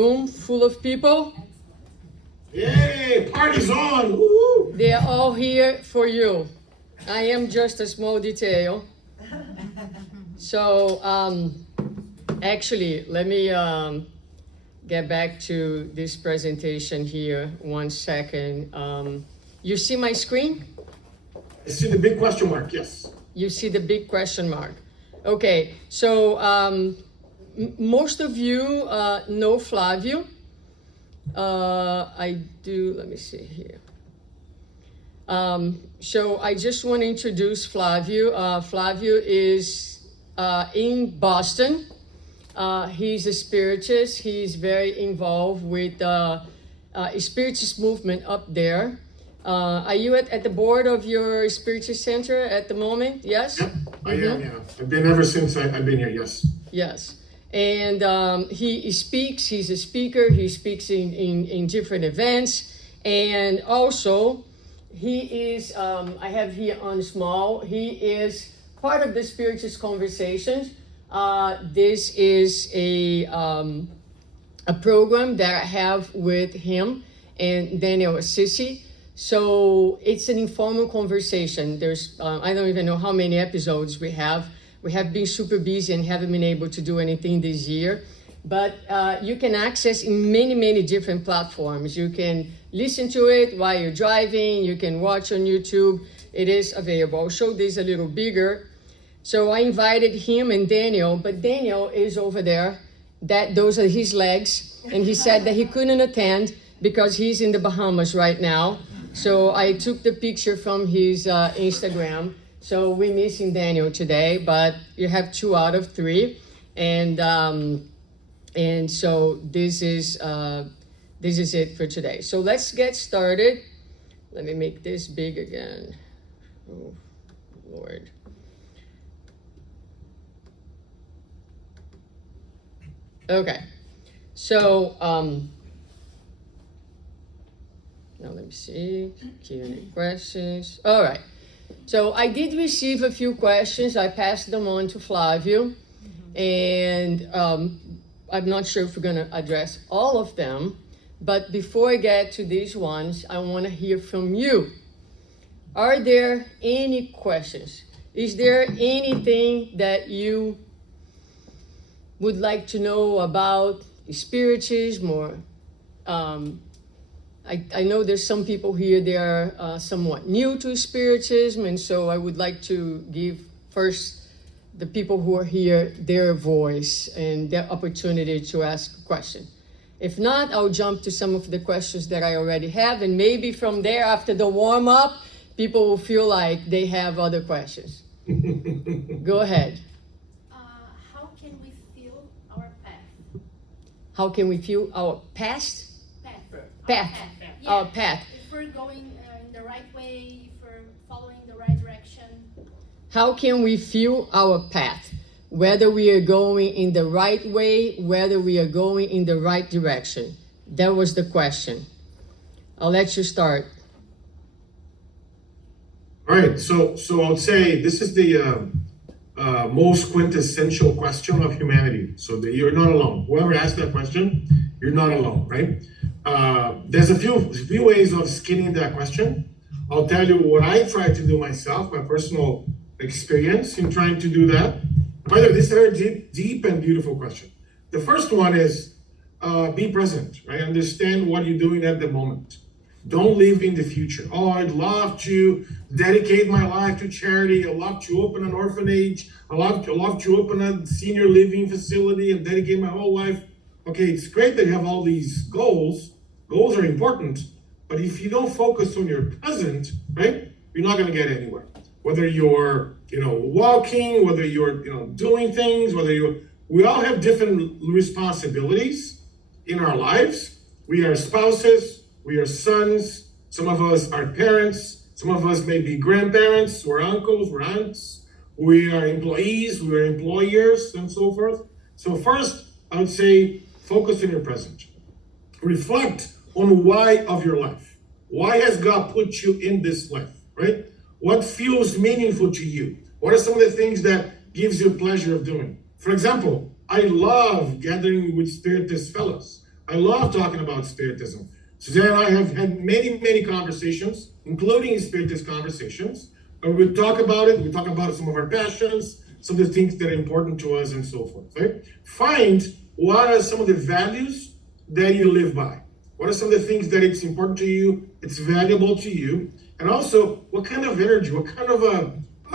Room full of people. Yay, party's on! Woo! They are all here for you. I am just a small detail. So, actually, let me get back to this presentation here. 1 second. You see my screen? I see the big question mark, yes. You see the big question mark. Okay, so most of you know Flavio. I do, let me see here. So I just want to introduce Flavio. Flavio is in Boston. He's a spiritist. He's very involved with the spiritist movement up there. Are you at the board of your spiritist center at the moment? Yes? Yep, I am, yeah. I've been ever since I've been here, yes. Yes. And he speaks, he's a speaker, he speaks in different events. And also, he is, I have here on small, he is part of the Spiritist Conversations. This is a program that I have with him and Daniel Assisi. So it's an informal conversation. There's, I don't even know how many episodes we have. We have been super busy and haven't been able to do anything this year. But you can access in many, many different platforms. You can listen to it while you're driving. You can watch on YouTube. It is available. I'll show this a little bigger. So I invited him and Daniel, but Daniel is over there. Those are his legs. And he said that he couldn't attend because he's in the Bahamas right now. So I took the picture from his Instagram. So we're missing Daniel today, but you have 2 out of 3. And so this is it for today. So let's get started. Let me make this big again. Oh, Lord. Okay. So now let me see. Q&A questions. All right. So I did receive a few questions. I passed them on to Flavio. And I'm not sure if we're going to address all of them. But before I get to these ones, I want to hear from you. Are there any questions? Is there anything that you would like to know about Spiritism? Or I know there's some people here that are somewhat new to Spiritism, and so I would like to give first the people who are here their voice and their opportunity to ask a question. If not, I'll jump to some of the questions that I already have, and maybe from there, after the warm-up, people will feel like they have other questions. Go ahead. How can we feel our path? How can we feel our past? Path. Yeah. Our path. If we're going in the right way, if we're following the right direction. How can we feel our path? Whether we are going in the right way, whether we are going in the right direction. That was the question. I'll let you start. All right, so I would say this is the most quintessential question of humanity. So that you're not alone. Whoever asked that question, you're not alone, right? There's a few ways of skinning that question. I'll tell you what I try to do myself, my personal experience in trying to do that. By the way, this is a very deep and beautiful question. The first one is be present, right? Understand what you're doing at the moment. Don't live in the future. Oh, I'd love to dedicate my life to charity. I'd love to open an orphanage. I'd love to open a senior living facility and dedicate my whole life. Okay, it's great that you have all these goals. Goals are important, but if you don't focus on your present, right, you're not going to get anywhere. Whether you're, walking, whether you're, doing things, we all have different responsibilities in our lives. We are spouses, we are sons, some of us are parents, some of us may be grandparents, we're uncles, we're aunts, we are employees, we are employers, and so forth. So first, I would say, focus on your present. Reflect on why of your life. Why has God put you in this life, right? What feels meaningful to you? What are some of the things that gives you pleasure of doing? For example, I love gathering with Spiritist fellows. I love talking about Spiritism. Suzanne and I have had many conversations, including Spiritist conversations. And we talk about it, we talk about some of our passions, some of the things that are important to us and so forth, right? Find what are some of the values that you live by. What are some of the things that it's important to you, it's valuable to you, and also what kind of energy, what kind of a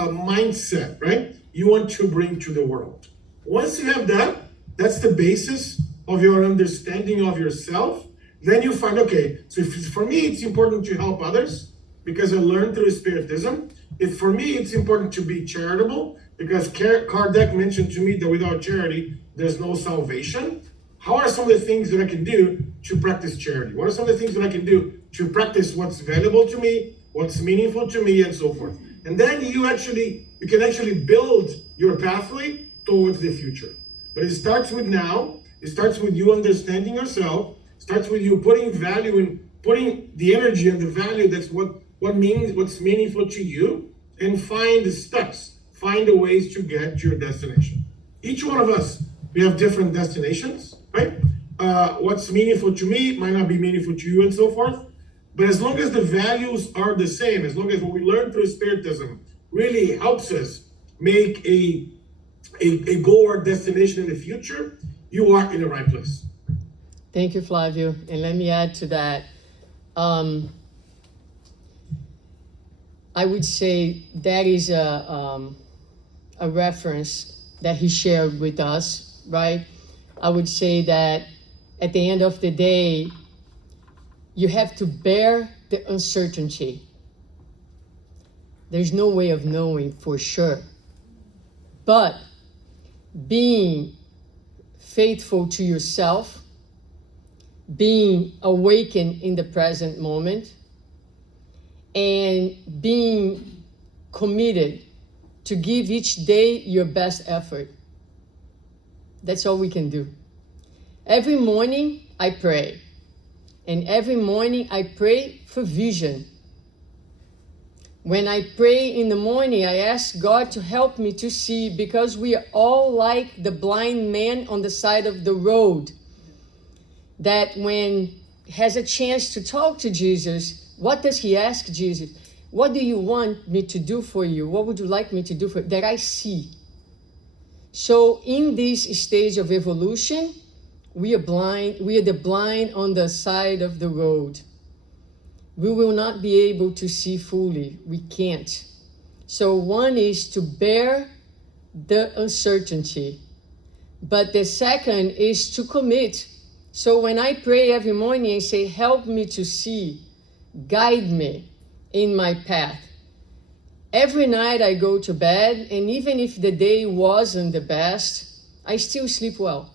mindset, right, you want to bring to the world. Once you have that, that's the basis of your understanding of yourself. Then you find, okay, so if for me it's important to help others because I learned through Spiritism. If for me it's important to be charitable because Kardec mentioned to me that without charity there's no salvation. How are some of the things that I can do to practice charity? What are some of the things that I can do to practice what's valuable to me, what's meaningful to me, and so forth? And then you can actually build your pathway towards the future. But it starts with now. It starts with you understanding yourself. It starts with you putting value in, putting the energy and the value that's what's meaningful to you, and find the steps, find the ways to get to your destination. Each one of us, we have different destinations, right? What's meaningful to me might not be meaningful to you and so forth. But as long as the values are the same, as long as what we learn through Spiritism really helps us make a goal or destination in the future, you are in the right place. Thank you, Flavio. And let me add to that. I would say that is a reference that he shared with us, right? I would say that at the end of the day, you have to bear the uncertainty. There's no way of knowing for sure. But being faithful to yourself, being awakened in the present moment, and being committed to give each day your best effort. That's all we can do. Every morning I pray. And every morning I pray for vision. When I pray in the morning, I ask God to help me to see, because we are all like the blind man on the side of the road that when he has a chance to talk to Jesus, what does he ask Jesus? What do you want me to do for you? What would you like me to do for you? That I see. So in this stage of evolution, we are blind. We are the blind on the side of the road. We will not be able to see fully. We can't. So one is to bear the uncertainty. But the second is to commit. So when I pray every morning and say, help me to see, guide me in my path. Every night I go to bed, and even if the day wasn't the best, I still sleep well.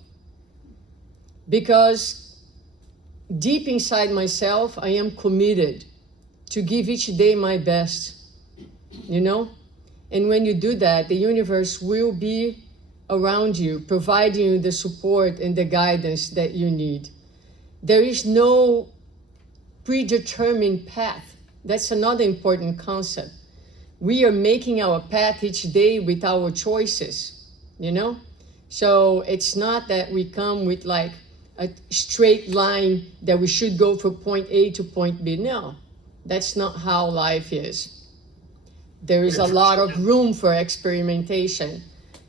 Because deep inside myself, I am committed to give each day my best, you know? And when you do that, the universe will be around you, providing you the support and the guidance that you need. There is no predetermined path. That's another important concept. We are making our path each day with our choices, you know? So it's not that we come with like a straight line that we should go from point A to point B. No, that's not how life is. There is a lot of room for experimentation,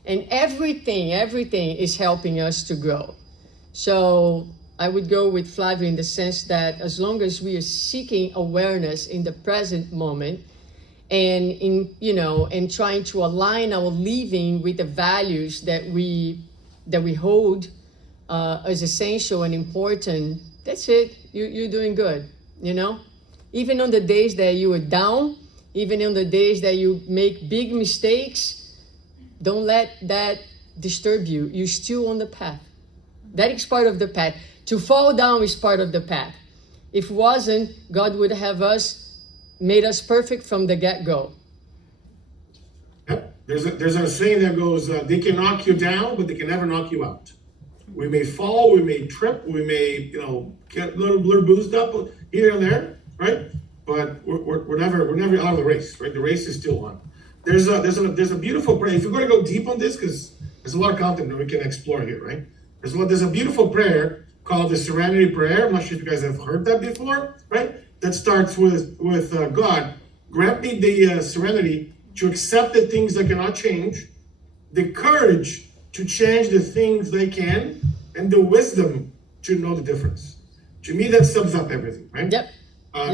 and everything is helping us to grow. So I would go with Flavio in the sense that as long as we are seeking awareness in the present moment, and and trying to align our living with the values that we hold as essential and important, that's it. You're doing good, you know? Even on the days that you are down, even on the days that you make big mistakes, don't let that disturb you. You're still on the path. That is part of the path. To fall down is part of the path. If it wasn't, God would have made us perfect from the get-go. Yep. There's a saying that goes, they can knock you down, but they can never knock you out. We may fall, we may trip, we may, get a little boozed up here and there, right? But we're never out of the race, right? The race is still on. There's a beautiful prayer. If you're going to go deep on this, because there's a lot of content that we can explore here, right? There's a beautiful prayer called the Serenity Prayer. I'm not sure if you guys have heard that before, right? That starts with God, grant me the serenity to accept the things that cannot change, the courage to change the things they can, and the wisdom to know the difference. To me, that sums up everything, right? Yep.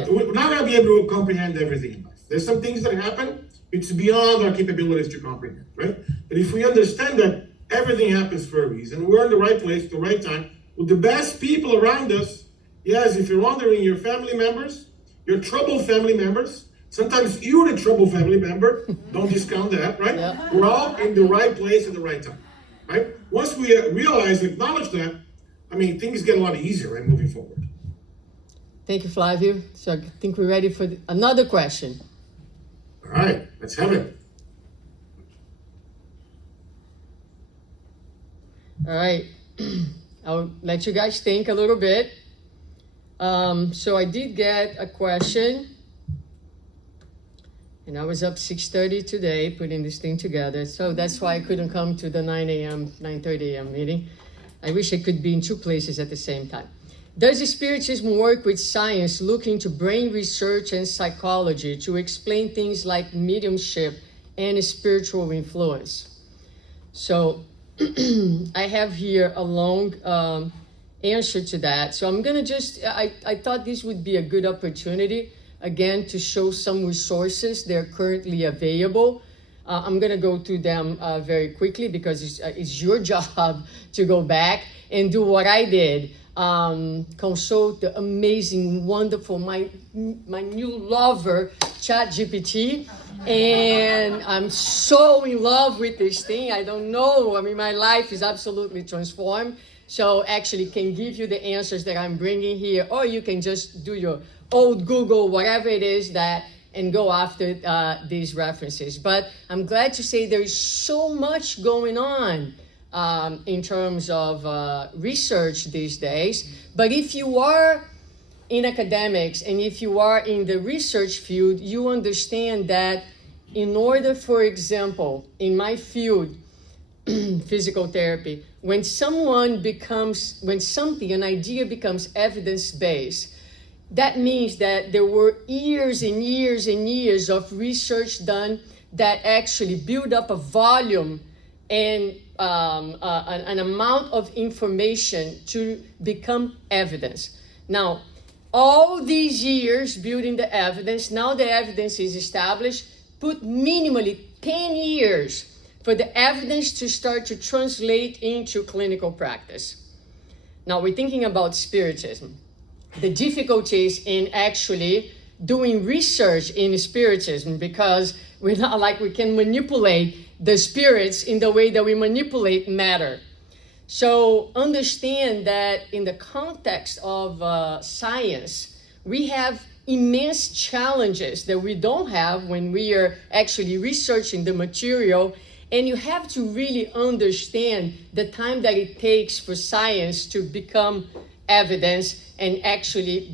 We're not going to be able to comprehend everything in life. There's some things that happen, it's beyond our capabilities to comprehend, right? But if we understand that everything happens for a reason, we're in the right place at the right time, with the best people around us. Yes, if you're wondering, your family members, your troubled family members, sometimes you're the troubled family member, don't discount that, right? Yeah. We're all in the right place at the right time, right? Once we realize, acknowledge that, I mean, things get a lot easier, right, moving forward. Thank you, Flavio. So I think we're ready for another question. All right, let's have it. All right. I'll let you guys think a little bit. So I did get a question, and I was up 6:30 today putting this thing together. So that's why I couldn't come to the 9:30 a.m. meeting. I wish I could be in two places at the same time. Does Spiritism work with science looking to brain research and psychology to explain things like mediumship and spiritual influence? So I have here a long answer to that. So I'm gonna I thought this would be a good opportunity, again, to show some resources that are currently available. I'm gonna go through them very quickly because it's your job to go back and do what I did. Consult the amazing, wonderful, my new lover, ChatGPT. And I'm so in love with this thing. I don't know. I mean, my life is absolutely transformed. So actually can give you the answers that I'm bringing here, or you can just do your old Google, whatever it is and go after these references. But I'm glad to say there is so much going on in terms of research these days. But if you are in academics and if you are in the research field, you understand that in order, for example, in my field, physical therapy, when an idea becomes evidence-based, that means that there were years and years and years of research done that actually build up a volume and an amount of information to become evidence. Now, all these years building the evidence, now the evidence is established, put minimally 10 years for the evidence to start to translate into clinical practice. Now, we're thinking about spiritism. The difficulties in actually doing research in spiritism, because we're not like we can manipulate the spirits in the way that we manipulate matter. So understand that in the context of science, we have immense challenges that we don't have when we are actually researching the material. And you have to really understand the time that it takes for science to become evidence and actually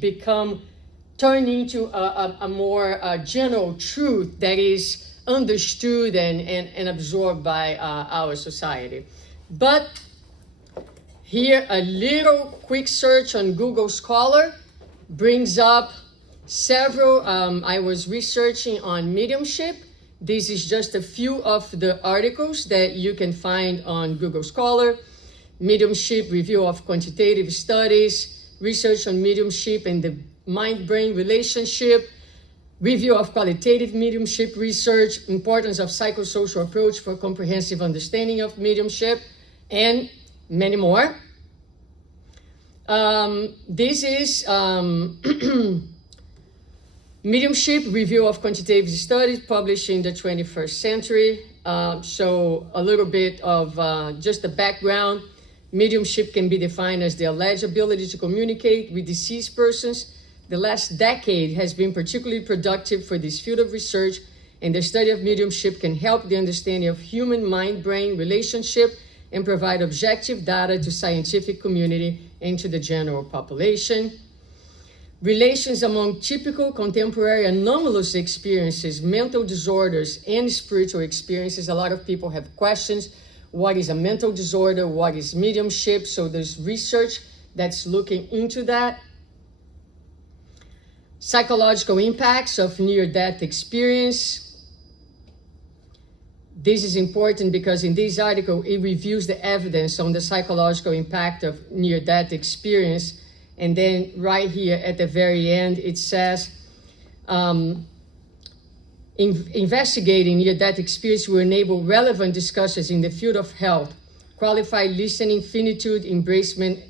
turn into a more general truth that is understood and absorbed by our society. But here, a little quick search on Google Scholar brings up several. I was researching on mediumship. This is just a few of the articles that you can find on Google Scholar. Mediumship, review of quantitative studies, research on mediumship and the mind-brain relationship, review of qualitative mediumship research, importance of psychosocial approach for comprehensive understanding of mediumship, and many more. This is Mediumship, Review of Quantitative Studies, published in the 21st century. So a little bit of just the background. Mediumship can be defined as the alleged ability to communicate with deceased persons. The last decade has been particularly productive for this field of research, and the study of mediumship can help the understanding of human mind-brain relationship and provide objective data to scientific community and to the general population. Relations among typical contemporary anomalous experiences, mental disorders, and spiritual experiences. A lot of people have questions. What is a mental disorder? What is mediumship? So there's research that's looking into that. Psychological impacts of near-death experience. This is important because in this article, it reviews the evidence on the psychological impact of near-death experience. And then right here at the very end, it says, investigating near-death experience will enable relevant discussions in the field of health, qualified listening, finitude, embracement,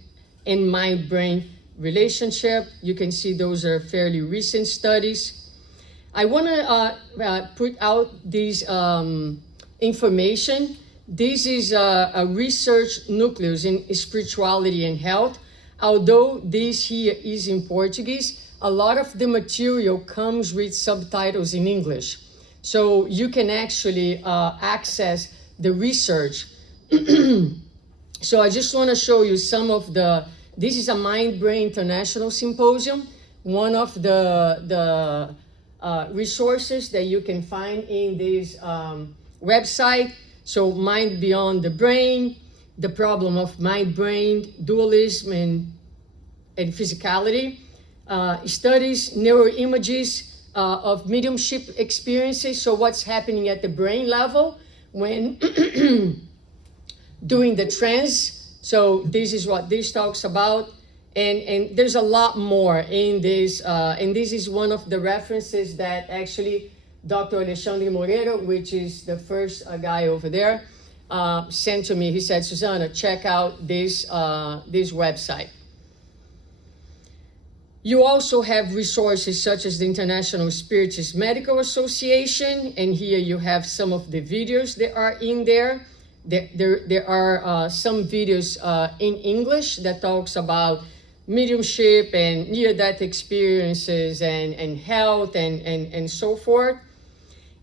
and mind-brain relationship. You can see those are fairly recent studies. I want to put out these information. This is a research nucleus in spirituality and health. Although this here is in Portuguese, a lot of the material comes with subtitles in English. So you can actually access the research. So I just want to show you some of this is a Mind-Brain International Symposium, one of the resources that you can find in this website. So Mind Beyond the Brain, the problem of mind-brain dualism and physicality, studies neuroimages of mediumship experiences. So what's happening at the brain level when doing the trance. So this is what this talks about. And there's a lot more in this. And this is one of the references that actually Dr. Alexandre Moreira, which is the first guy over there, sent to me. He said, Suzana, check out this website. You also have resources such as the International Spiritist Medical Association, and here you have some of the videos that are in there. There are some videos in English that talks about mediumship and near-death experiences and health and so forth.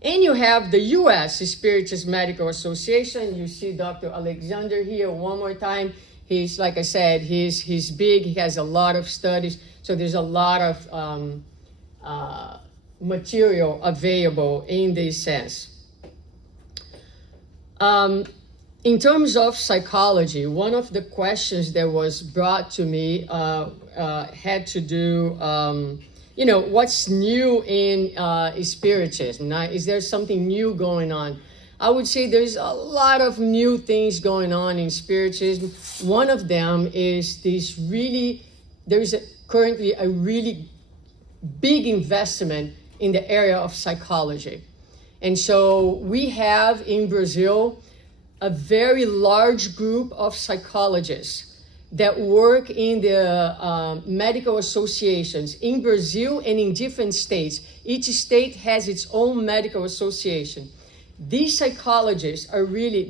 And you have the U.S. Spiritist Medical Association. You see Dr. Alexander here one more time. He's, like I said, he's big. He has a lot of studies. So there's a lot of material available in this sense. In terms of psychology, one of the questions that was brought to me had to do, what's new in Spiritism? Now, is there something new going on? I would say there's a lot of new things going on in Spiritism. One of them is currently a really big investment in the area of psychology. And so we have in Brazil a very large group of psychologists that work in the medical associations in Brazil and in different states. Each state has its own medical association. These psychologists are really,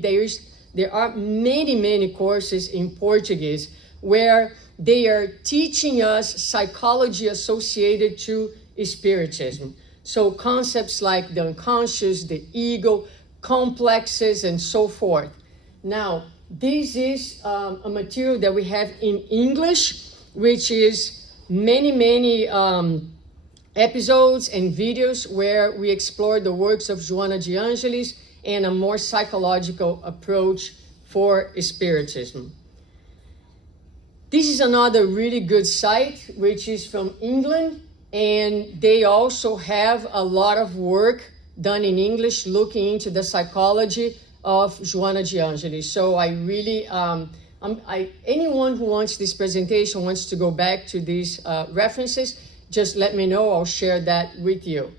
there are many courses in Portuguese where they are teaching us psychology associated to Spiritism. So concepts like the unconscious, the ego, complexes, and so forth. Now, this is a material that we have in English, which is many episodes and videos where we explore the works of Joana de Angelis and a more psychological approach for Spiritism. This is another really good site, which is from England, and they also have a lot of work done in English looking into the psychology of Joana de Angelis. So I really, anyone who wants this presentation, wants to go back to these references, just let me know, I'll share that with you.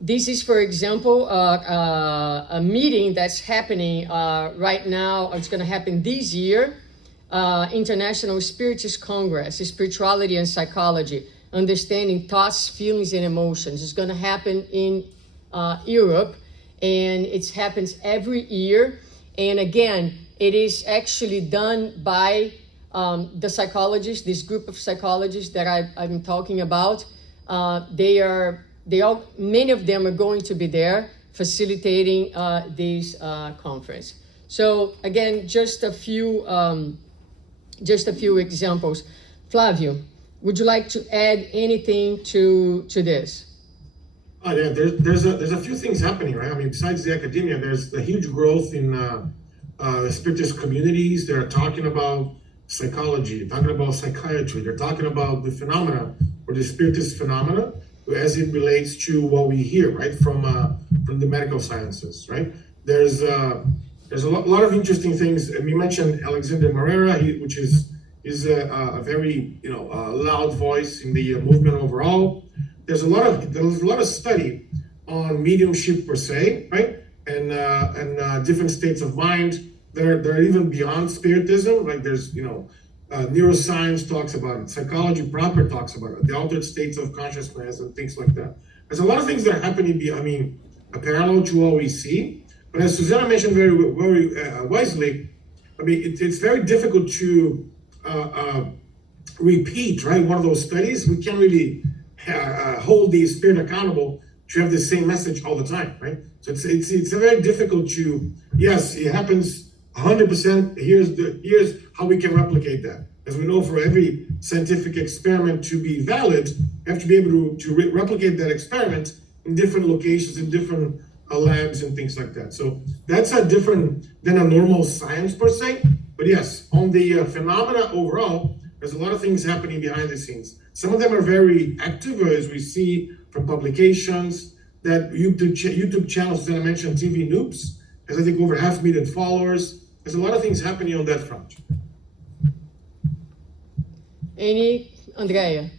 This is, for example, a meeting that's happening right now. It's going to happen this year. International Spiritist Congress, Spirituality and Psychology, Understanding Thoughts, Feelings, and Emotions. It's going to happen in Europe, and it happens every year. And again, it is actually done by the psychologists, this group of psychologists that I'm talking about. Many of them are going to be there facilitating this conference. So again, just a few examples. Flavio, would you like to add anything to this? Yeah, there's a few things happening, right? I mean, besides the academia, there's a huge growth in spiritist communities. They're talking about psychology, they're talking about psychiatry, they're talking about the phenomena or the spiritist phenomena as it relates to what we hear, right, from the medical sciences, right? There's a lot of interesting things. And we mentioned Alexander Morera, which is a very loud voice in the movement overall. There's a lot of study on mediumship per se, right, and different states of mind. They're even beyond spiritism. Like there's neuroscience talks about it, psychology proper talks about it, the altered states of consciousness and things like that. There's a lot of things that are happening. Parallel to what we see. But as Suzana mentioned very wisely, it's very difficult to repeat, right, one of those studies. We can't really hold the spirit accountable to have the same message all the time, right? So it's very difficult to, yes, it happens 100%. Here's how we can replicate that. As we know, for every scientific experiment to be valid, you have to be able to replicate that experiment in different locations, in different labs and things like that. So that's different than a normal science per se. But yes, on the phenomena overall, there's a lot of things happening behind the scenes. Some of them are very active, as we see from publications, that YouTube channels that I mentioned, TV Noobs, has I think over 500,000 followers. There's a lot of things happening on that front. Andrea?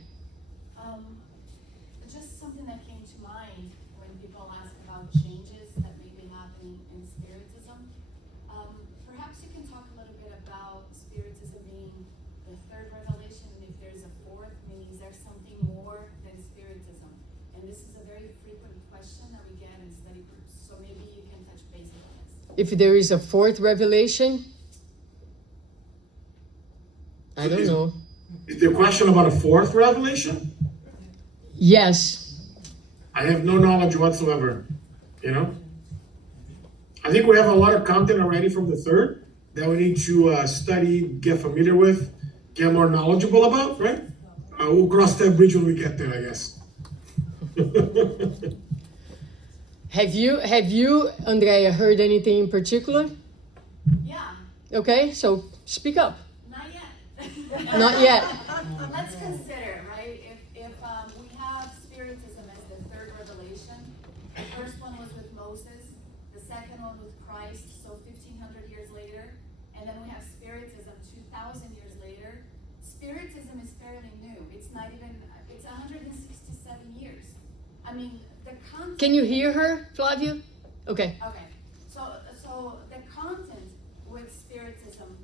Just something that came to mind when people ask about changes that may be happening in spiritism. Perhaps you can talk a little bit about spiritism being the third revelation, and if there's a fourth, meaning is there something more than spiritism? And this is a very frequent question that we get in study groups, so maybe you can touch base on this. If there is a fourth revelation? I don't know. Is there a question about a fourth revelation? Yes. I have no knowledge whatsoever, I think we have a lot of content already from the third that we need to study, get familiar with, get more knowledgeable about, right? We'll cross that bridge when we get there, I guess. Have you, Andrea, heard anything in particular? Yeah, Okay, so speak up. not yet. Not yet. Let's consider, right, if we have spiritism as the third revelation, the first one was with Moses, the second one with Christ, so 1,500 years later, and then we have spiritism 2,000 years later. Spiritism is fairly new. It's 167 years. The content... Can you hear her, Flavio? Okay. Okay, so the content with spiritism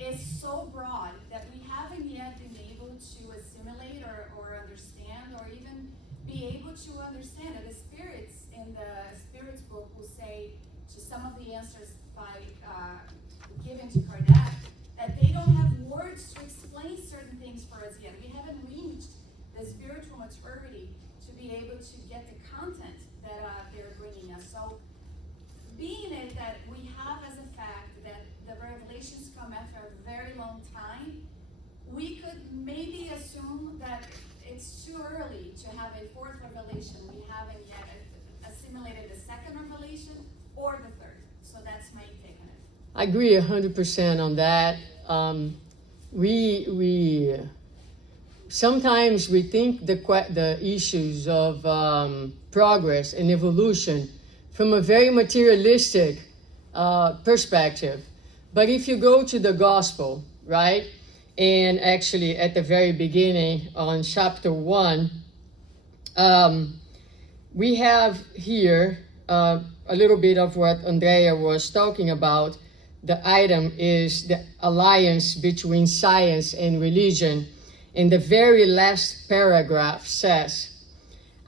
is so broad that we haven't yet been able to assimilate or understand, or even be able to understand it. The spirits in the spirits book will say to some of the answers given to Kardec that they don't have words to explain certain things for us yet. We haven't reached the spiritual maturity to be able to get the content that they're bringing us. So being it that we have as a fact that the revelations come after a very long time, we could maybe assume that it's too early to have a fourth revelation. We haven't yet assimilated the second revelation or the third. So that's my take on it. I agree 100% on that. We sometimes we think the issues of progress and evolution from a very materialistic perspective. But if you go to the gospel, right, and actually at the very beginning on chapter 1, we have here a little bit of what Andrea was talking about. The item is the alliance between science and religion. And the very last paragraph says,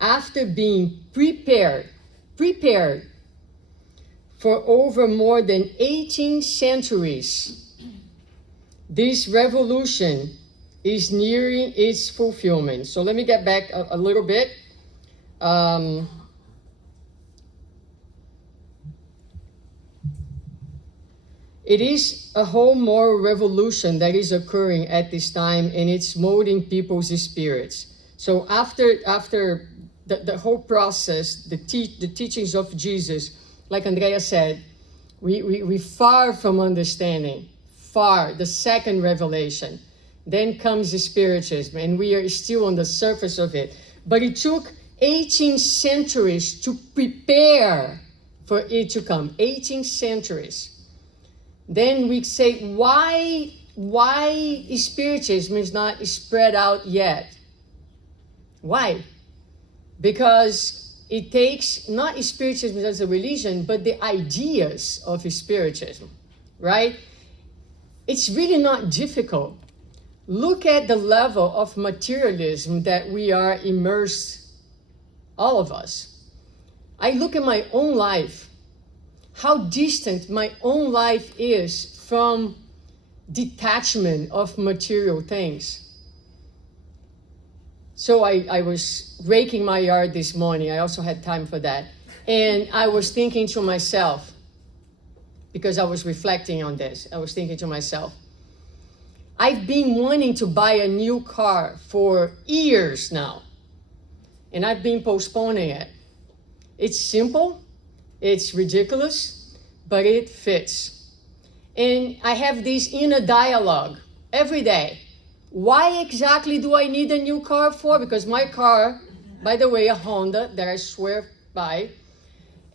after being prepared for over more than 18 centuries, this revolution is nearing its fulfillment. So let me get back a little bit. It is a whole moral revolution that is occurring at this time, and it's molding people's spirits. So after the whole process, the teachings of Jesus, like Andrea said, We far from understanding, far, the second revelation. Then comes the spiritism, and we are still on the surface of it. But it took 18 centuries to prepare for it to come. 18 centuries. Then we say, why spiritism is not spread out yet? Why? Because it takes not spiritism as a religion, but the ideas of spiritism, right? It's really not difficult. Look at the level of materialism that we are immersed, all of us. I look at my own life, how distant my own life is from detachment of material things. So I was raking my yard this morning. I also had time for that. And I was thinking to myself, because I was reflecting on this, I was thinking to myself, I've been wanting to buy a new car for years now, and I've been postponing it. It's simple, it's ridiculous, but it fits. And I have this inner dialogue every day. Why exactly do I need a new car for? Because my car, by the way, a Honda that I swear by,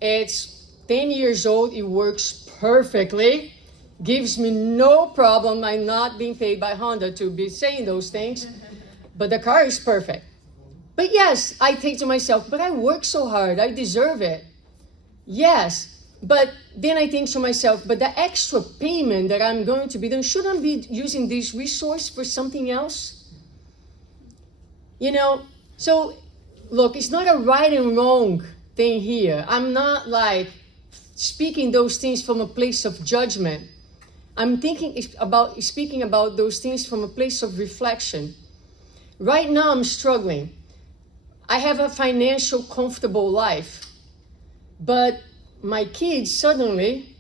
it's 10 years old, it works perfectly. Gives me no problem. I'm not being paid by Honda to be saying those things, but the car is perfect. But yes, I think to myself, but I work so hard, I deserve it. Yes, but then I think to myself, but the extra payment that I'm going to be doing, shouldn't I be using this resource for something else? You know, so look, it's not a right and wrong thing here. I'm not like speaking those things from a place of judgment. I'm speaking about those things from a place of reflection. Right now I'm struggling. I have a financial comfortable life, but my kids suddenly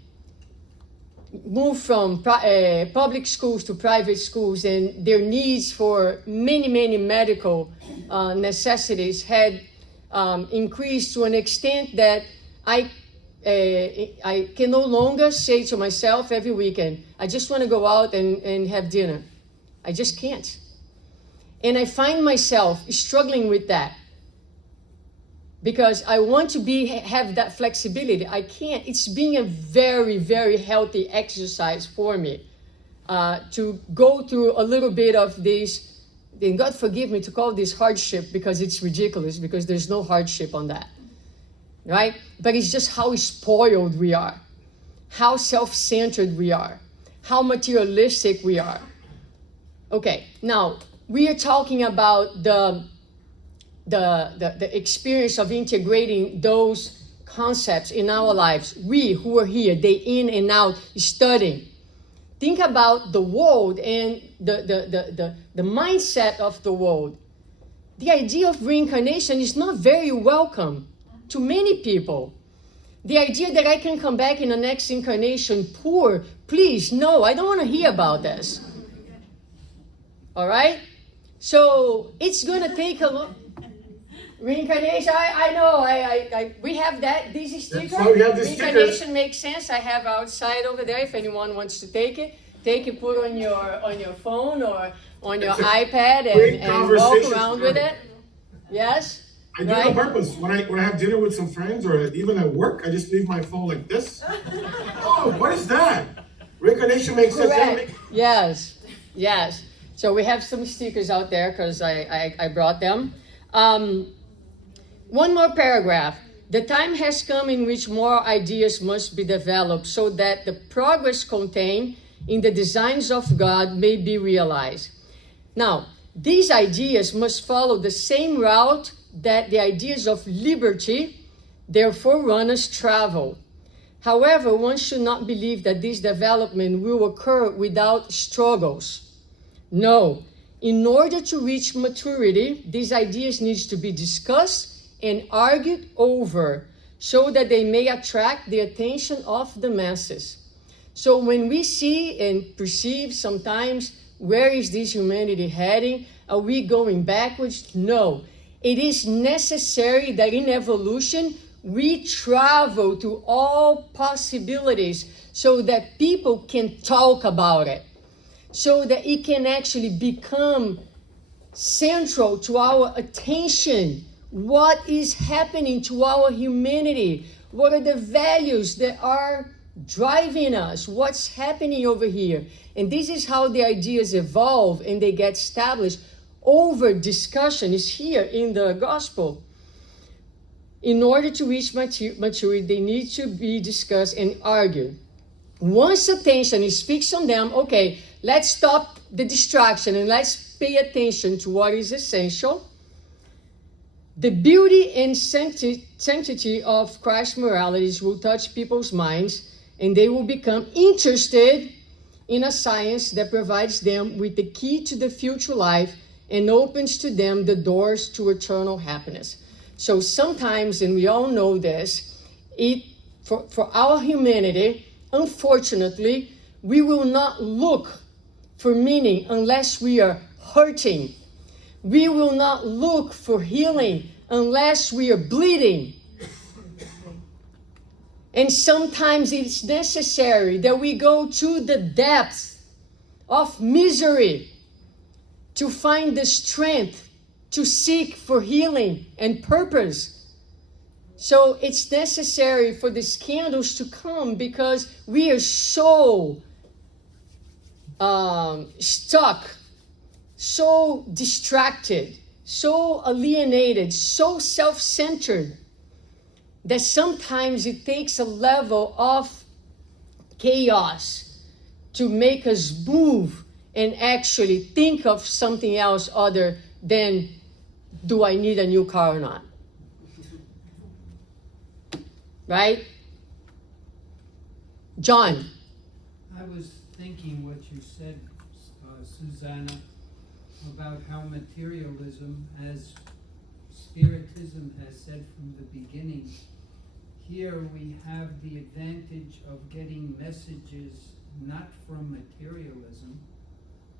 move from public schools to private schools, and their needs for many medical necessities had increased to an extent that I can no longer say to myself every weekend, I just want to go out and have dinner. I just can't. And I find myself struggling with that because I want to have that flexibility. I can't. It's been a very healthy exercise for me to go through a little bit of this, and God forgive me to call this hardship because it's ridiculous, because there's no hardship on that. Right? But it's just how spoiled we are, how self-centered we are, how materialistic we are. Okay, now we are talking about the experience of integrating those concepts in our lives. We who are here, day in and out, studying. Think about the world and the mindset of the world. The idea of reincarnation is not very welcome to many people. The idea that I can come back in the next incarnation poor, please, no, I don't want to hear about this. All right? So it's going to take a look. Reincarnation, I know, we have that, this sticker. So we have this Reincarnation sticker. makes sense. I have outside over there if anyone wants to take it, put on your phone or on your iPad and walk around with it. Yes? I do it on purpose. When I have dinner with some friends or even at work, I just leave my phone like this. Oh, what is that? Reincarnation makes sense. Correct. Yes. So we have some stickers out there because I brought them. One more paragraph. The time has come in which more ideas must be developed so that the progress contained in the designs of God may be realized. Now, these ideas must follow the same route that the ideas of liberty, their forerunners, travel. However, one should not believe that this development will occur without struggles. No, in order to reach maturity, these ideas need to be discussed and argued over so that they may attract the attention of the masses. So when we see and perceive sometimes, where is this humanity heading? Are we going backwards? No. It is necessary that in evolution, we travel to all possibilities so that people can talk about it, so that it can actually become central to our attention. What is happening to our humanity? What are the values that are driving us? What's happening over here? And this is how the ideas evolve and they get established over discussion. Is here in the gospel. In order to reach maturity, they need to be discussed and argued. Once attention is fixed on them, okay, let's stop the distraction and let's pay attention to what is essential. The beauty and sanctity of Christ's moralities will touch people's minds, and they will become interested in a science that provides them with the key to the future life and opens to them the doors to eternal happiness. So sometimes, and we all know this, for our humanity, unfortunately, we will not look for meaning unless we are hurting. We will not look for healing unless we are bleeding. And sometimes it's necessary that we go to the depths of misery to find the strength to seek for healing and purpose. So it's necessary for the scandals to come because we are so stuck, so distracted, so alienated, so self-centered, that sometimes it takes a level of chaos to make us move and actually think of something else other than, do I need a new car or not? Right? John. I was thinking what you said, Suzana, about how materialism, as Spiritism has said from the beginning, here we have the advantage of getting messages not from materialism,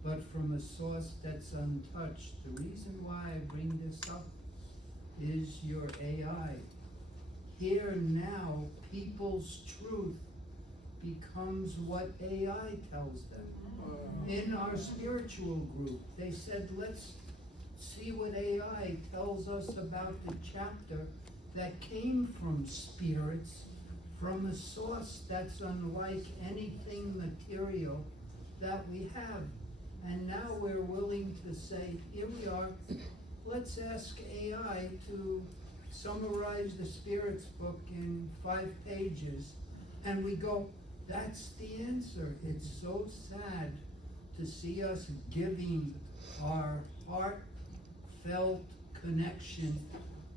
but from a source that's untouched. The reason why I bring this up is your AI. Here now, people's truth becomes what AI tells them. In our spiritual group, they said, let's see what AI tells us about the chapter that came from spirits, from a source that's unlike anything material that we have. And now we're willing to say, here we are, let's ask AI to summarize the Spirit's book in 5 pages. And we go, that's the answer. It's so sad to see us giving our heartfelt connection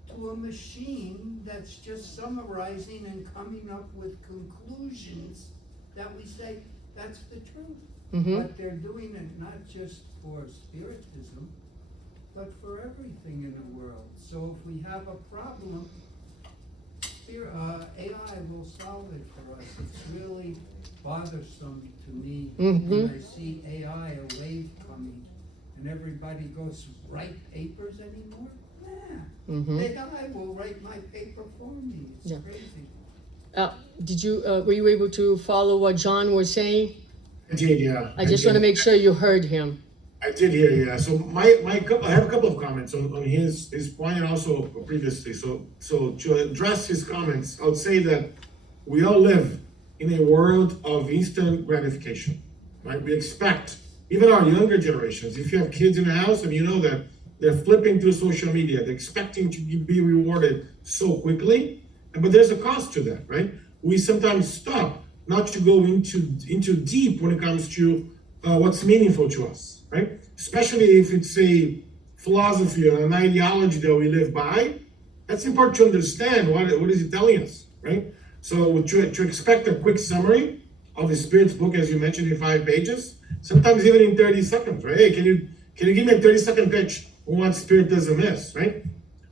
to a machine that's just summarizing and coming up with conclusions that we say, that's the truth. Mm-hmm. But they're doing it not just for Spiritism, but for everything in the world. So if we have a problem, AI will solve it for us. It's really bothersome to me when I see AI, a wave coming, and everybody goes, write papers anymore? Nah, AI will write my paper for me. It's crazy. Were you able to follow what John was saying? I did, yeah. I just want to make sure you heard him. I did hear, yeah. So I have a couple of comments on his point and also previously. So to address his comments, I would say that we all live in a world of instant gratification, right? We expect, even our younger generations, if you have kids in the house and you know that they're flipping through social media, they're expecting to be rewarded so quickly, but there's a cost to that, right? We sometimes stop not to go into deep when it comes to what's meaningful to us, right? Especially if it's a philosophy or an ideology that we live by. That's important to understand. What is it telling us, right? So to expect a quick summary of the Spirit's book, as you mentioned, in 5 pages, sometimes even in 30 seconds, right? Hey, can you give me a 30-second pitch on what Spiritism is, right?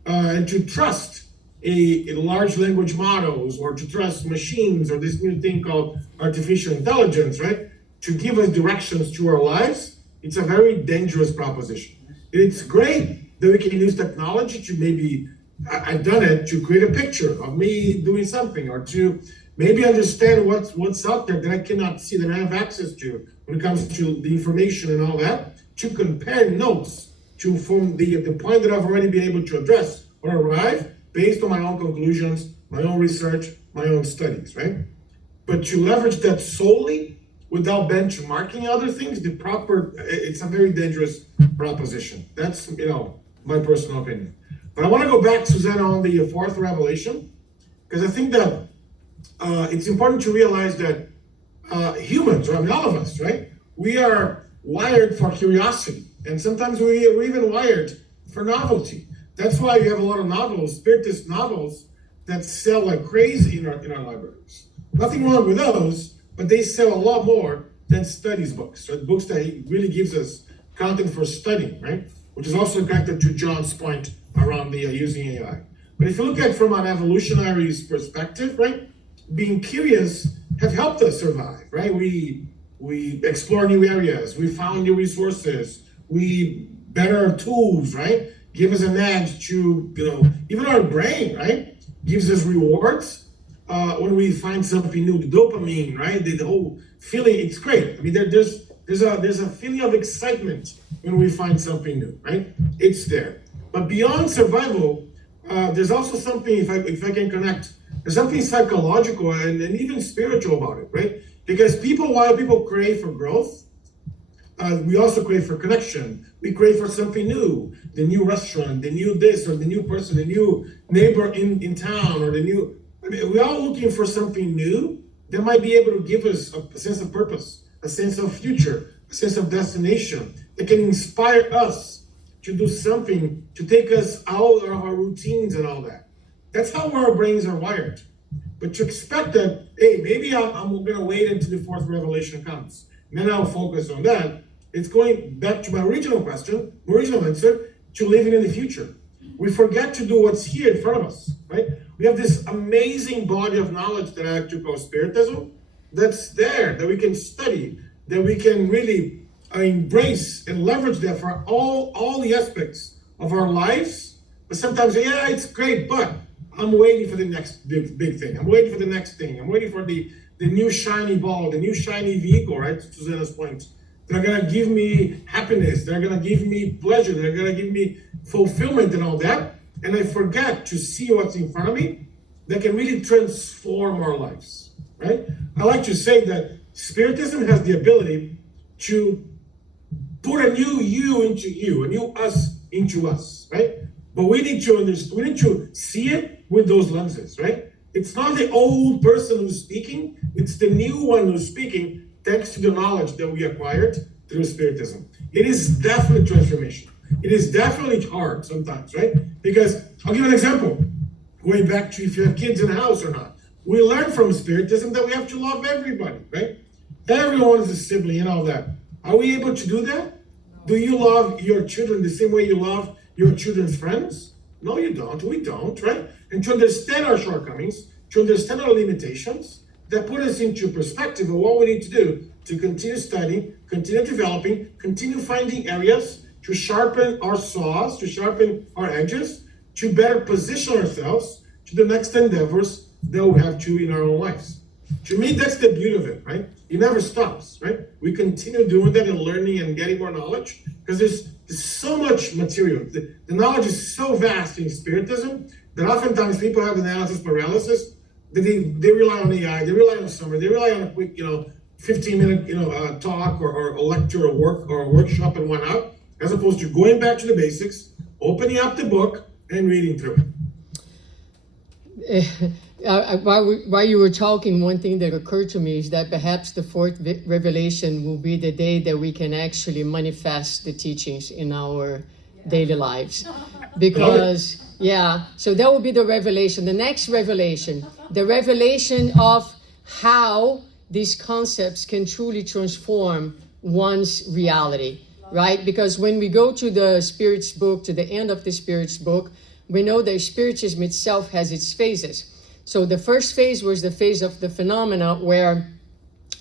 And to trust a large language models, or to trust machines, or this new thing called artificial intelligence, right? To give us directions to our lives, it's a very dangerous proposition. It's great that we can use technology to maybe I've done it to create a picture of me doing something, or to maybe understand what's out there that I cannot see, that I have access to when it comes to the information and all that, to compare notes to form the point that I've already been able to address or arrive based on my own conclusions, my own research, my own studies, right? But to leverage that solely without benchmarking other things, it's a very dangerous proposition. That's, my personal opinion. But I want to go back, Suzana, on the fourth revelation, because I think that it's important to realize that humans, all of us, right? We are wired for curiosity, and sometimes we're even wired for novelty. That's why you have a lot of novels, spiritist novels, that sell like crazy in our libraries. Nothing wrong with those, but they sell a lot more than studies books, right? Books that really gives us content for studying, right? Which is also connected to John's point around the using AI. But if you look at it from an evolutionary perspective, right? Being curious have helped us survive, right? We explore new areas, we found new resources, we better tools, right? Give us an edge to, even our brain, right? Gives us rewards when we find something new. The dopamine, right? The whole feeling, it's great. I mean, there's a feeling of excitement when we find something new, right? It's there. But beyond survival, there's also something, if I can connect, there's something psychological and even spiritual about it, right? Because while people crave for growth, we also crave for connection. We crave for something new, the new restaurant, the new this, or the new person, the new neighbor in town, or we're all looking for something new that might be able to give us a sense of purpose, a sense of future, a sense of destination, that can inspire us to do something, to take us out of our routines and all that. That's how our brains are wired. But to expect that, hey, maybe I'm going to wait until the fourth revelation comes, and then I'll focus on that. It's going back to my original answer, to living in the future. We forget to do what's here in front of us, right? We have this amazing body of knowledge that I like to call spiritism, that's there, that we can study, that we can really embrace and leverage that for all the aspects of our lives. But sometimes, yeah, it's great, but I'm waiting for the next big thing. I'm waiting for the next thing. I'm waiting for the new shiny ball, the new shiny vehicle, right? To Suzana's point. They're going to give me happiness. They're going to give me pleasure. They're going to give me fulfillment and all that. And I forget to see what's in front of me that can really transform our lives, right? I like to say that Spiritism has the ability to put a new you into you, a new us into us, right? But we need to understand, we need to see it with those lenses, right? It's not the old person who's speaking, it's the new one who's speaking, thanks to the knowledge that we acquired through Spiritism. It is definitely transformation. It is definitely hard sometimes, right? Because I'll give an example. Going back to if you have kids in the house or not. We learn from Spiritism that we have to love everybody, right? Everyone is a sibling and all that. Are we able to do that? Do you love your children the same way you love your children's friends? No, you don't. We don't, right? And to understand our shortcomings, to understand our limitations, that put us into perspective of what we need to do to continue studying, continue developing, continue finding areas to sharpen our saws, to sharpen our edges, to better position ourselves to the next endeavors that we have to in our own lives. To me, that's the beauty of it, right? It never stops, right? We continue doing that and learning and getting more knowledge because there's so much material. The knowledge is so vast in Spiritism that oftentimes people have analysis paralysis. They rely on AI, they rely on summary, they rely on a quick, 15-minute, talk or a lecture or a workshop and whatnot, as opposed to going back to the basics, opening up the book and reading through it. While you were talking, one thing that occurred to me is that perhaps the fourth revelation will be the day that we can actually manifest the teachings in our daily lives. Because, so that will be the revelation. The next revelation, the revelation of how these concepts can truly transform one's reality, right? Because when we go to the Spirit's book, to the end of the Spirit's book, we know that Spiritism itself has its phases. So the first phase was the phase of the phenomena where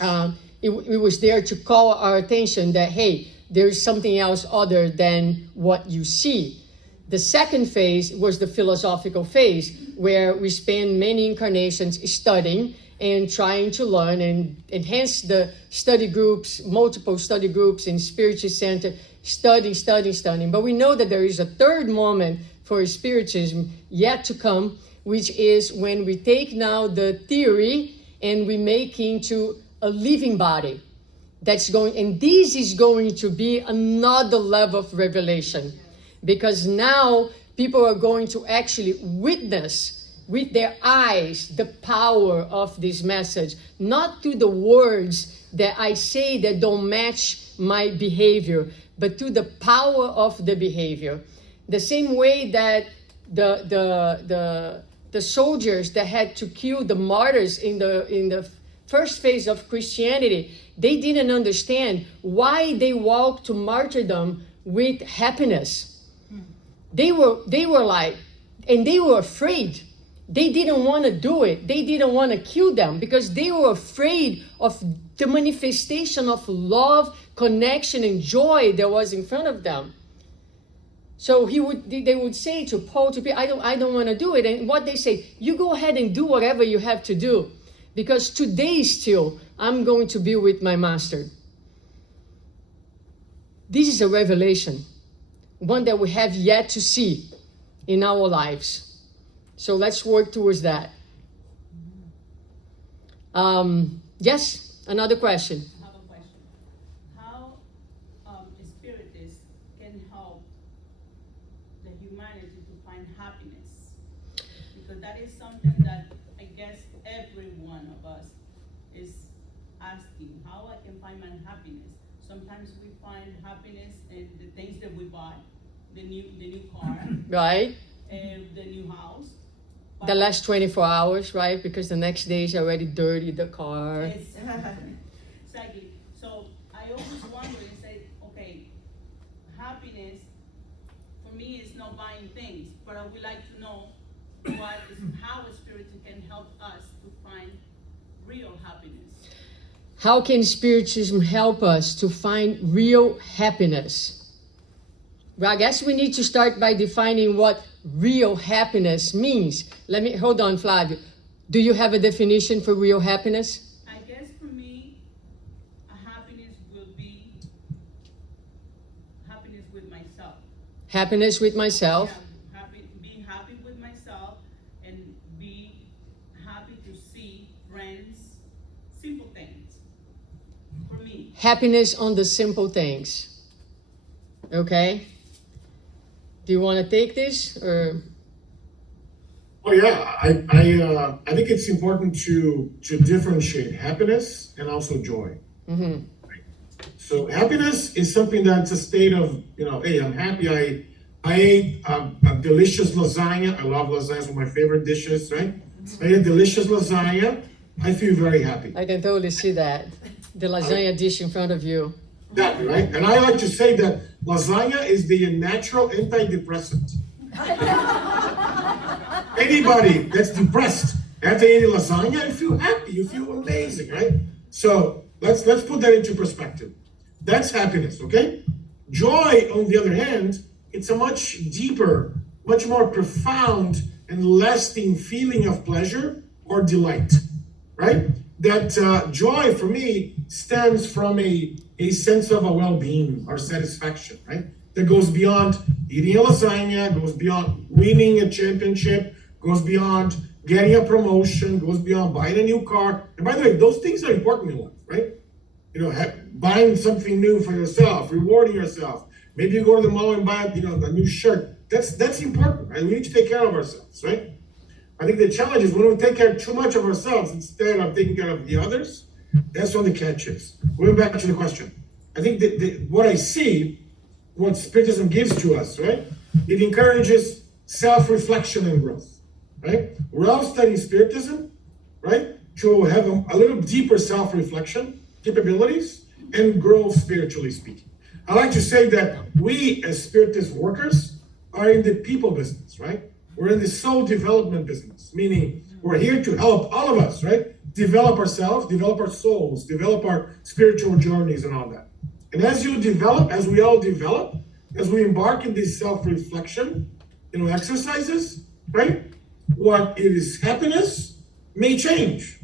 it was there to call our attention that, hey, there's something else other than what you see. The second phase was the philosophical phase, where we spend many incarnations studying and trying to learn and enhance the study groups, multiple study groups in Spiritist Center, studying. But we know that there is a third moment for Spiritism yet to come, which is when we take now the theory and we make into a living body. And this is going to be another level of revelation, because now people are going to actually witness with their eyes the power of this message, not through the words that I say that don't match my behavior, but through the power of the behavior. The same way that the soldiers that had to kill the martyrs in the first phase of Christianity, they didn't understand why they walked to martyrdom with happiness. They were like, and they were afraid. They didn't want to do it. They didn't want to kill them because they were afraid of the manifestation of love, connection, and joy that was in front of them. So they would say to Paul, to Peter, I don't want to do it. And what they say, you go ahead and do whatever you have to do, because today still I'm going to be with my master. This is a revelation, one that we have yet to see in our lives. So let's work towards that. Yes, another question. I have a question. How spiritists can help the humanity to find happiness? Because that is something that I guess every one of us is asking. How I can find my happiness? Sometimes we find happiness in the things that we buy, the new car, Right? the new house. The last 24 hours, right? Because the next day is already dirty, the car. Exactly. So I always wonder and say, okay, happiness for me is not buying things, but I would like to know how a spirit can help us to find real happiness. How can Spiritism help us to find real happiness? Well, I guess we need to start by defining what real happiness means. Hold on, Flavio. Do you have a definition for real happiness? I guess for me, happiness will be happiness with myself. Happiness with myself. Yeah, being happy with myself and be happy to see friends, simple things. For me. Happiness on the simple things. Okay? Do you want to take this, or? Oh yeah, I think it's important to differentiate happiness and also joy. Mm-hmm. So happiness is something that's a state of, hey, I'm happy. I ate a delicious lasagna. I love lasagna. It's one of my favorite dishes, right? I ate delicious lasagna. I feel very happy. I can totally see that. The lasagna dish in front of you. Exactly, right? And I like to say that lasagna is the natural antidepressant. Anybody that's depressed after eating lasagna, you feel happy, you feel amazing, right? So let's put that into perspective. That's happiness, okay? Joy, on the other hand, it's a much deeper, much more profound and lasting feeling of pleasure or delight, right? That joy for me stems from a sense of a well-being or satisfaction, right? That goes beyond eating a lasagna, goes beyond winning a championship, goes beyond getting a promotion, goes beyond buying a new car. And by the way, those things are important in life, right? Buying something new for yourself, rewarding yourself. Maybe you go to the mall and buy, a new shirt. That's important, right? We need to take care of ourselves, right? I think the challenge is when we take care too much of ourselves instead of taking care of the others. That's what the catch is. Going back to the question, I think that what I see, what Spiritism gives to us, right? It encourages self-reflection and growth, right? We're all studying Spiritism, right? To have a little deeper self-reflection capabilities and grow spiritually speaking. I like to say that we as Spiritist workers are in the people business, right? We're in the soul development business, meaning we're here to help all of us, right? Develop ourselves, develop our souls, develop our spiritual journeys and all that. And as you develop, as we all develop, as we embark in this self-reflection, exercises, right? What is happiness may change,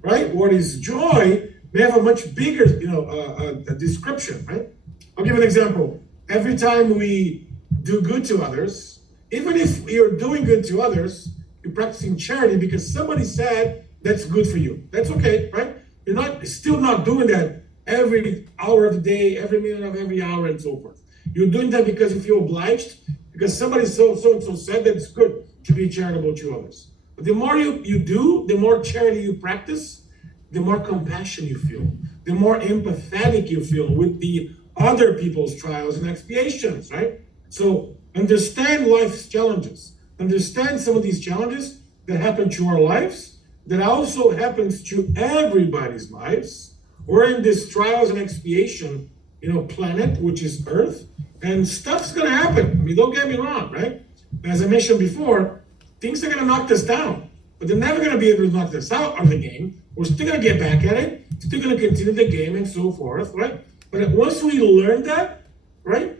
right? What is joy may have a much bigger, a description, right? I'll give an example. Every time we do good to others, even if you're doing good to others, you're practicing charity because somebody said that's good for you. That's okay, right? You're still not doing that every hour of the day, every minute of every hour, and so forth. You're doing that because you feel obliged, because somebody so and so said that it's good to be charitable to others. But the more you do, the more charity you practice, the more compassion you feel, the more empathetic you feel with the other people's trials and expiations, right? So understand life's challenges. Understand some of these challenges that happen to our lives, that also happens to everybody's lives. We're in this trials and expiation, planet, which is Earth, and stuff's gonna happen. I mean, don't get me wrong, right? As I mentioned before, things are gonna knock us down, but they're never gonna be able to knock us out of the game. We're still gonna get back at it, still gonna continue the game and so forth, right? But once we learn that, right,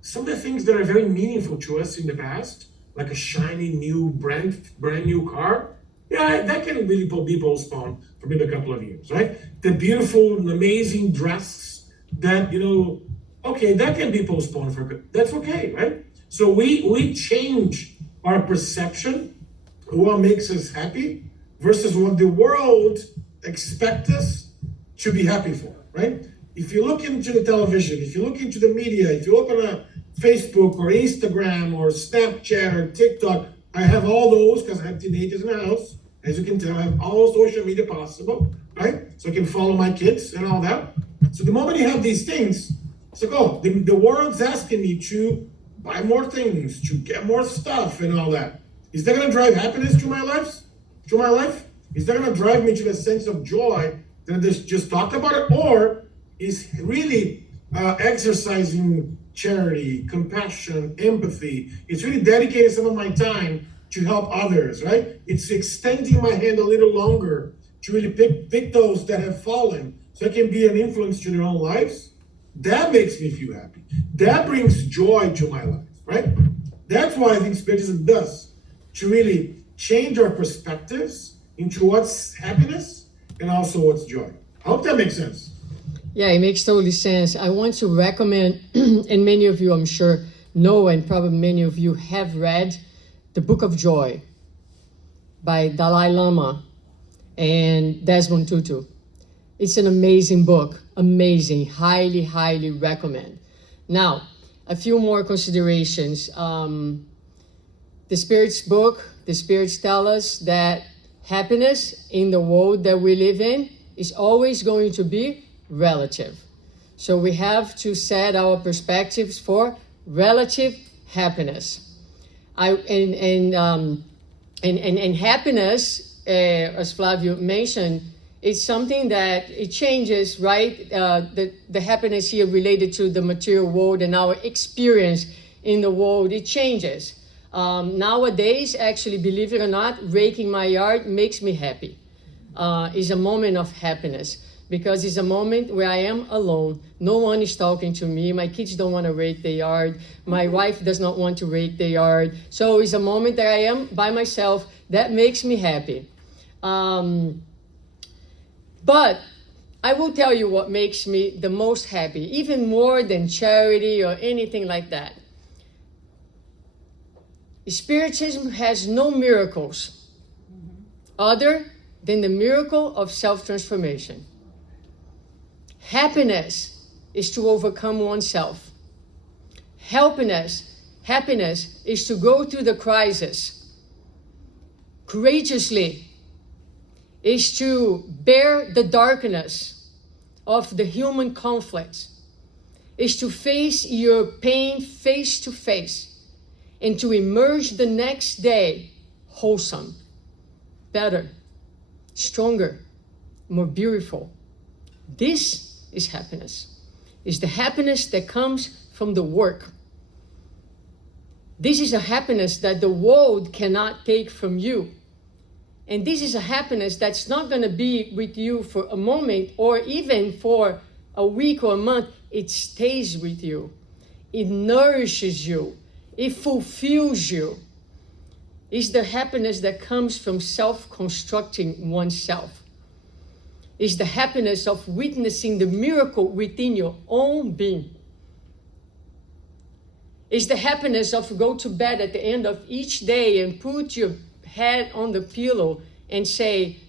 some of the things that are very meaningful to us in the past, like a shiny new brand new car, yeah, that can really be postponed for maybe a couple of years, right? The beautiful and amazing dress that, okay, that can be postponed for good. That's okay, right? So we change our perception of what makes us happy versus what the world expects us to be happy for, right? If you look into the television, if you look into the media, if you look on a Facebook or Instagram or Snapchat or TikTok, I have all those because I have teenagers in the house. As you can tell, I have all social media possible, right? So I can follow my kids and all that. So the moment you have these things, it's like, oh, the world's asking me to buy more things, to get more stuff and all that. Is that going to drive happiness to my life? Is that going to drive me to a sense of joy that I just talked about it? Or is really exercising charity, compassion, empathy? It's really dedicating some of my time to help others, right? It's extending my hand a little longer to really pick those that have fallen so I can be an influence to their own lives. That makes me feel happy. That brings joy to my life, right? That's why I think Spiritism does, to really change our perspectives into what's happiness and also what's joy. I hope that makes sense. Yeah, it makes totally sense. I want to recommend, and many of you I'm sure know, and probably many of you have read, The Book of Joy by Dalai Lama and Desmond Tutu. It's an amazing book, amazing, highly, highly recommend. Now, a few more considerations. The Spirit's book, the Spirits tell us that happiness in the world that we live in is always going to be relative. So we have to set our perspectives for relative happiness. And happiness, as Flavio mentioned, it's something that it changes, right? The happiness here related to the material world and our experience in the world, it changes. Nowadays, actually, believe it or not, raking my yard makes me happy. It's a moment of happiness because it's a moment where I am alone. No one is talking to me. My kids don't want to rake the yard. My wife does not want to rake the yard. So it's a moment that I am by myself. That makes me happy. But I will tell you what makes me the most happy, even more than charity or anything like that. Spiritism has no miracles other than the miracle of self-transformation. Happiness is to overcome oneself. Happiness is to go through the crisis courageously, is to bear the darkness of the human conflicts, is to face your pain face to face, and to emerge the next day wholesome, better, stronger, more beautiful. This is happiness. It's the happiness that comes from the work. This is a happiness that the world cannot take from you. And this is a happiness that's not going to be with you for a moment or even for a week or a month. It stays with you. It nourishes you. It fulfills you. It's the happiness that comes from self-constructing oneself. It's the happiness of witnessing the miracle within your own being. It's the happiness of go to bed at the end of each day and put your head on the pillow and say,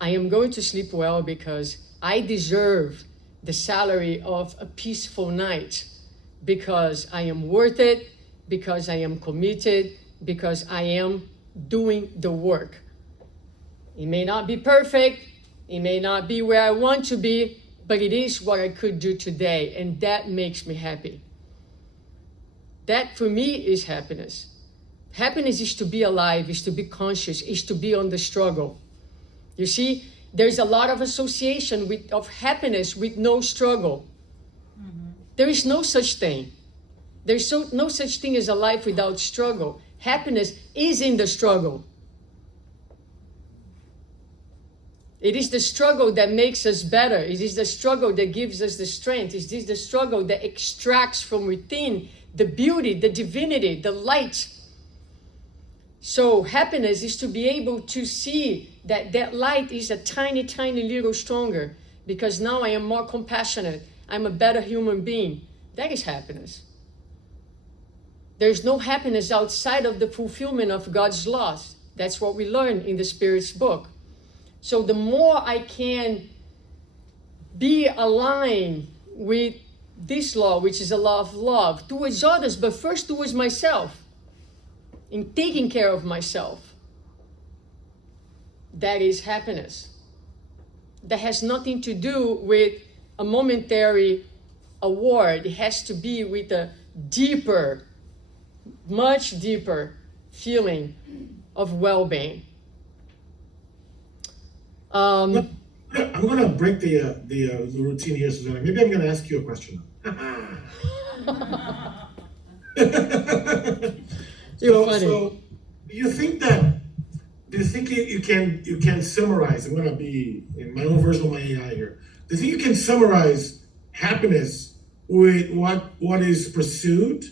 I am going to sleep well because I deserve the salary of a peaceful night, because I am worth it, because I am committed, because I am doing the work. It may not be perfect, it may not be where I want to be, but it is what I could do today, and that makes me happy. That for me is happiness. Happiness is to be alive, is to be conscious, is to be on the struggle. You see, there's a lot of association of happiness with no struggle. Mm-hmm. There is no such thing. There's no such thing as a life without struggle. Happiness is in the struggle. It is the struggle that makes us better. It is the struggle that gives us the strength. It is the struggle that extracts from within the beauty, the divinity, the light. So happiness is to be able to see that that light is a tiny, tiny little stronger, because now I am more compassionate. I'm a better human being. That is happiness. There's no happiness outside of the fulfillment of God's laws. That's what we learn in the Spirit's book. So the more I can be aligned with this law, which is a law of love, towards others, but first towards myself, in taking care of myself, that is happiness. That has nothing to do with a momentary award. It has to be with a deeper, much deeper feeling of well-being. I'm going to break the routine here, Suzana. Maybe I'm going to ask you a question. So do you think you can summarize? I'm going to be in my own version of my AI here. Do you think you can summarize happiness with what is pursued,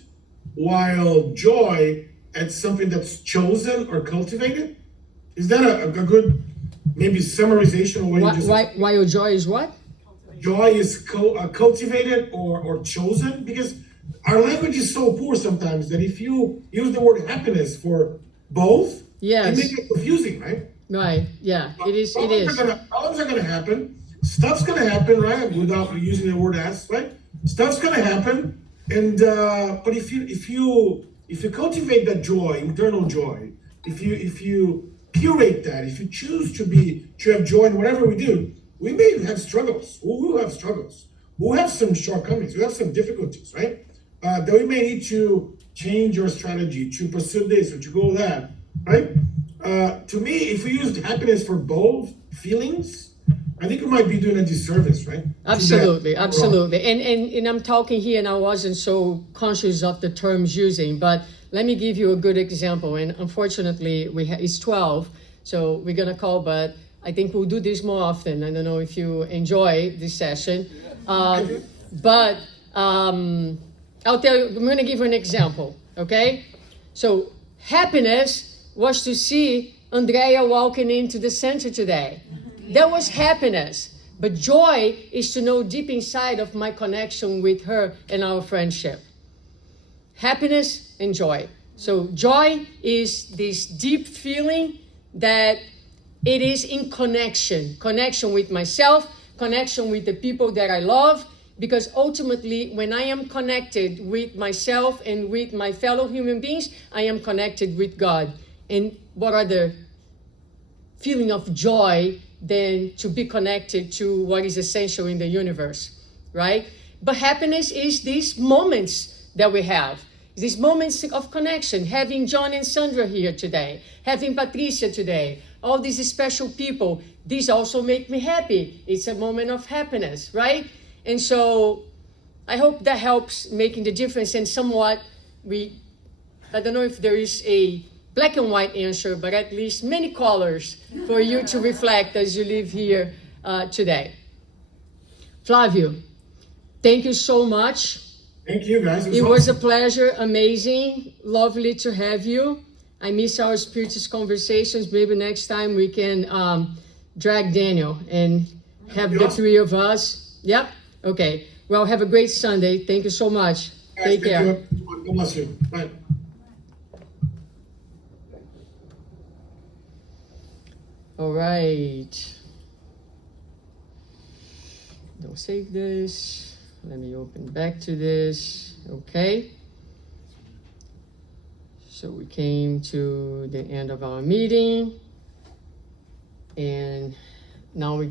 while joy as something that's chosen or cultivated? Is that a good maybe summarization of what you just... While joy is what? Joy is cultivated or chosen, because our language is so poor sometimes that if you use the word happiness for both, yes, it makes it confusing, right? Right, yeah, it is. Problems are going to happen. Stuff's going to happen, right? Without using the word as, right? Stuff's going to happen, and but if you cultivate that joy, internal joy, if you curate that, if you choose to have joy in whatever we do, we may have struggles. We will have struggles. We'll have some shortcomings. We'll have some difficulties, right? That we may need to change our strategy to pursue this or to go that, right? To me, if we used happiness for both feelings, I think we might be doing a disservice, right? Absolutely. And I'm talking here, and I wasn't so conscious of the terms using, but let me give you a good example. And unfortunately, it's 12, so we're gonna call, but I think we'll do this more often. I don't know if you enjoy this session, but I'll tell you, I'm gonna give you an example, okay? So happiness was to see Andrea walking into the center today. That was happiness. But joy is to know deep inside of my connection with her and our friendship. Happiness and joy. So joy is this deep feeling that it is in connection with myself, connection with the people that I love, because ultimately when I am connected with myself and with my fellow human beings, I am connected with God. And what are the feeling of joy than to be connected to what is essential in the universe, right? But happiness is these moments that we have, these moments of connection, having John and Sandra here today, having Patricia today, all these special people. These also make me happy. It's a moment of happiness, right? And so I hope that helps making the difference. And somewhat I don't know if there is a black and white answer, but at least many colors for you to reflect as you live here today. Flavio, thank you so much Thank you, guys. It was a awesome. pleasure, amazing, lovely to have you. I miss our spiritist conversations. Maybe next time we can drag Daniel and have the Awesome. three of us. Yep. Okay. Well, have a great Sunday. Thank you so much. Guys, Take thank care. you. God bless you. Bye. All right. Don't save this. Let me open back to this. Okay. So we came to the end of our meeting, and now we're going